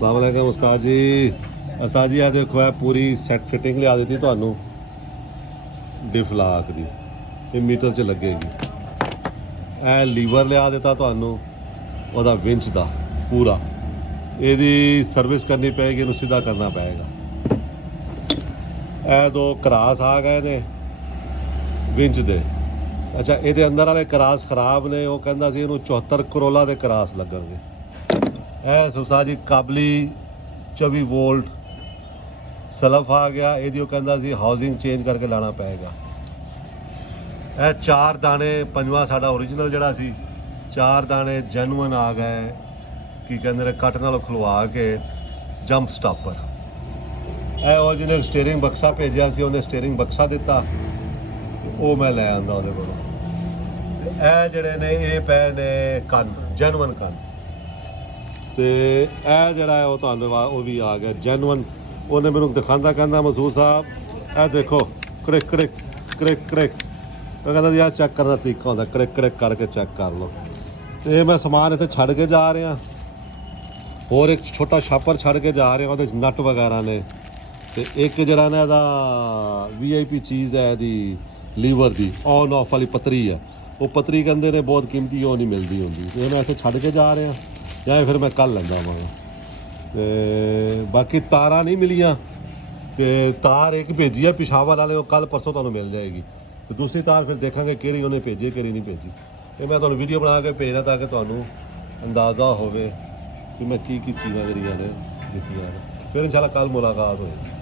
अस्सलाम वालेकुम उस्ताद जी। उस्ताद जी, देखो है पूरी सैट फिटिंग लिया दी ਤੁਹਾਨੂੰ ਡਿਫ ਲਾਕ ਦੀ, ਇਹ ਮੀਟਰ 'ਚ ਲੱਗੇਗੀ। ਇਹ ਲੀਵਰ ਲਿਆ ਦਿੱਤਾ ਤੁਹਾਨੂੰ ਉਹਦਾ ਵਿੰਚ ਦਾ ਪੂਰਾ, ਇਹਦੀ ਸਰਵਿਸ ਕਰਨੀ ਪਏਗੀ, ਇਹਨੂੰ ਸਿੱਧਾ ਕਰਨਾ ਪਏਗਾ। ਇਹ ਦੋ ਕਰਾਸ ਆ ਗਏ ਨੇ ਵਿੰਚ ਦੇ। ਅੱਛਾ, ਇਹਦੇ ਅੰਦਰ ਵਾਲੇ ਕਰਾਸ ਖਰਾਬ ਨੇ, ਉਹ ਕਹਿੰਦਾ ਸੀ ਇਹਨੂੰ 74 ਕਰੋਲਾ ਦੇ ਕਰਾਸ ਲੱਗਣਗੇ। ਇਹ ਉਸਤਾਦ ਜੀ ਕਾਬਲੀ 24 ਵੋਲਟ ਸਲਫ ਆ ਗਿਆ, ਇਹਦੀ ਉਹ ਕਹਿੰਦਾ ਸੀ ਹਾਊਸਿੰਗ ਚੇਂਜ ਕਰਕੇ ਲਾਣਾ ਪਏਗਾ। ਇਹ 4 ਦਾਣੇ, ਪੰਜਵਾਂ ਸਾਡਾ ਓਰੀਜਨਲ ਜਿਹੜਾ ਸੀ, 4 ਦਾਣੇ ਜੈਨੂਅਨ ਆ ਗਏ, ਕੀ ਕਹਿੰਦੇ ਨੇ ਕੱਟ ਨਾਲ ਖਲਵਾ ਕੇ ਜੰਪ ਸਟਾਪਰ। ਇਹ ਉਹ ਜਿਹਨੇ ਸਟੀਅਰਿੰਗ ਬਕਸਾ ਭੇਜਿਆ ਸੀ, ਉਹਨੇ ਸਟੀਅਰਿੰਗ ਬਕਸਾ ਦਿੱਤਾ, ਉਹ ਮੈਂ ਲੈ ਆਂਦਾ ਉਹਦੇ ਕੋਲੋਂ। ਇਹ ਜਿਹੜੇ ਨੇ ਇਹ ਪਏ ਨੇ ਕੰਨ, ਜੈਨੂਅਨ ਕੰਨ। ਤੇ ਇਹ ਜਿਹੜਾ ਹੈ ਉਹ ਤੁਹਾਨੂੰ ਉਹ ਵੀ ਆ ਗਿਆ ਜੈਨੂਅਨ। ਉਹਨੇ ਮੈਨੂੰ ਦਿਖਾਉਂਦਾ, ਕਹਿੰਦਾ ਮਸੂਦ ਸਾਹਿਬ ਇਹ ਦੇਖੋ ਕੜਿਕ ਕੜਿਕ ਕੜਿਕ ਕੜਿਕ। ਉਹ ਕਹਿੰਦਾ ਯਾਰ ਚੈੱਕ ਕਰਨ ਦਾ ਤਰੀਕਾ ਹੁੰਦਾ, ਕੜਿਕ ਕੜਿਕ ਕਰਕੇ ਚੈੱਕ ਕਰ ਲਓ। ਤੇ ਮੈਂ ਸਮਾਨ ਇੱਥੇ ਛੱਡ ਕੇ ਜਾ ਰਿਹਾ, ਹੋਰ ਇੱਕ ਛੋਟਾ ਛਾਪਰ ਛੱਡ ਕੇ ਜਾ ਰਿਹਾ, ਉਹਦੇ 'ਚ ਨਟ ਵਗੈਰਾ ਨੇ। ਤੇ ਇੱਕ ਜਿਹੜਾ ਨਾ ਇਹਦਾ VIP ਚੀਜ਼ ਹੈ ਇਹਦੀ ਲੀਵਰ ਦੀ ਔਨ ਆਫ ਵਾਲੀ ਪਤਰੀ ਹੈ, ਉਹ ਪਤਰੀ ਕਹਿੰਦੇ ਨੇ ਬਹੁਤ ਕੀਮਤੀ, ਉਹ ਨਹੀਂ ਮਿਲਦੀ ਹੁੰਦੀ। ਤੇ ਮੈਂ ਇੱਥੇ ਛੱਡ ਕੇ ਜਾ ਰਿਹਾ, ਜਾਂ ਫਿਰ ਮੈਂ ਕੱਲ੍ਹ ਲੈ ਜਾਵਾਂਗਾ। ਤੇ ਬਾਕੀ ਤਾਰਾਂ ਨਹੀਂ ਮਿਲੀਆਂ, ਤੇ ਤਾਰ ਇੱਕ ਭੇਜੀ ਆ ਪਿਸ਼ਾਵਰ ਵਾਲੇ, ਉਹ ਕੱਲ੍ਹ ਪਰਸੋਂ ਤੁਹਾਨੂੰ ਮਿਲ ਜਾਏਗੀ। ਤੇ ਦੂਸਰੀ ਤਾਰ ਫਿਰ ਦੇਖਾਂਗੇ ਕਿਹੜੀ ਉਹਨੇ ਭੇਜੀ, ਕਿਹੜੀ ਨਹੀਂ ਭੇਜੀ। ਤੇ ਮੈਂ ਤੁਹਾਨੂੰ ਵੀਡੀਓ ਬਣਾ ਕੇ ਭੇਜਣਾ ਤਾਂ ਕਿ ਤੁਹਾਨੂੰ ਅੰਦਾਜ਼ਾ ਹੋਵੇ ਕਿ ਮੈਂ ਕੀ ਚੀਜ਼ਾਂ ਜਿਹੜੀਆਂ ਨੇ ਦਿੱਤੀਆਂ ਨੇ। ਫਿਰ ਇਨਸ਼ਾਅੱਲਾ ਕੱਲ੍ਹ ਮੁਲਾਕਾਤ ਹੋਏਗੀ।